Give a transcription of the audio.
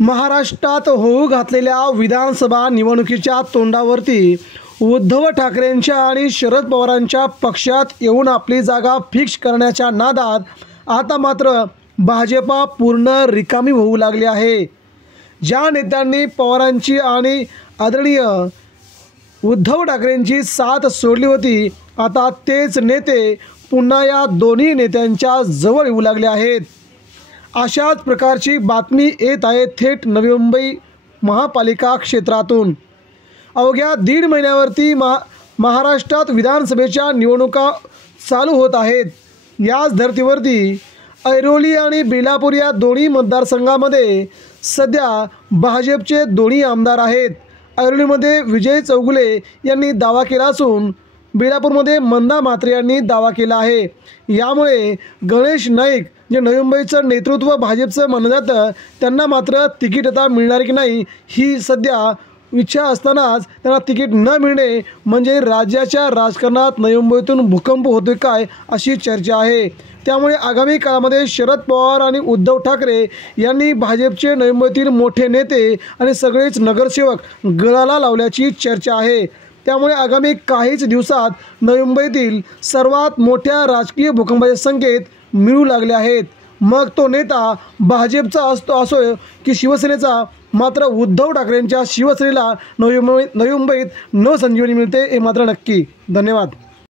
महाराष्ट्रात होऊ घातलेल्या विधानसभा निवडणुकीच्या तोंडावरती उद्धव ठाकरेंच्या आणि शरद पवारांच्या पक्षात येऊन आपली जागा फिक्स करण्याच्या नादात आता मात्र भाजपा पूर्ण रिकामी होऊ लागली आहे। ज्या नेत्यांनी पवारांची आणि आदरणीय उद्धव ठाकरेंची साथ सोडली होती, आता तेच नेते पुन्हा या दोन्ही नेत्यांच्या जवळ येऊ लागले आहेत। अशाच प्रकारची बातमी येत आहे थेट नवी मुंबई महापालिका क्षेत्रातून। अवघ्या दीड महिन्यावरती महाराष्ट्रात विधानसभेच्या निवडणुका चालू होत आहेत। याच धर्तीवरती ऐरोली आणि बेलापूर या दोन्ही मतदारसंघामध्ये सध्या भाजपचे दोन्ही आमदार आहेत। ऐरोलीमध्ये विजय चौगुले यांनी दावा केला असून बेलापूरमध्ये मंदा म्हात्रे यांनी दावा केला आहे। यामुळे गणेश नाईक जे नवी मुंबईचं नेतृत्व भाजपचं मानलं जातं, त्यांना मात्र तिकीट आता मिळणार की नाही ही सध्या इच्छा असतानाच त्यांना तिकीट न मिळणे म्हणजे राज्याच्या राजकारणात नवी मुंबईतून भूकंप होतोय काय अशी चर्चा आहे। त्यामुळे आगामी काळामध्ये शरद पवार आणि उद्धव ठाकरे यांनी भाजपचे नवी मुंबईतील मोठे नेते आणि सगळेच नगरसेवक गळाला लावल्याची चर्चा आहे। त्यामुळे आगामी काहीच दिवसात नवी मुंबईतील सर्वात मोठ्या राजकीय भूकंपाचे संकेत मिळू लागले आहेत। मग तो नेता भाजपचा असो की शिवसेनेचा, मात्र उद्धव ठाकरेंच्या शिवसेनेला नवी मुंबईत नवसंजीवनी मिळते हे मात्र नक्की। धन्यवाद।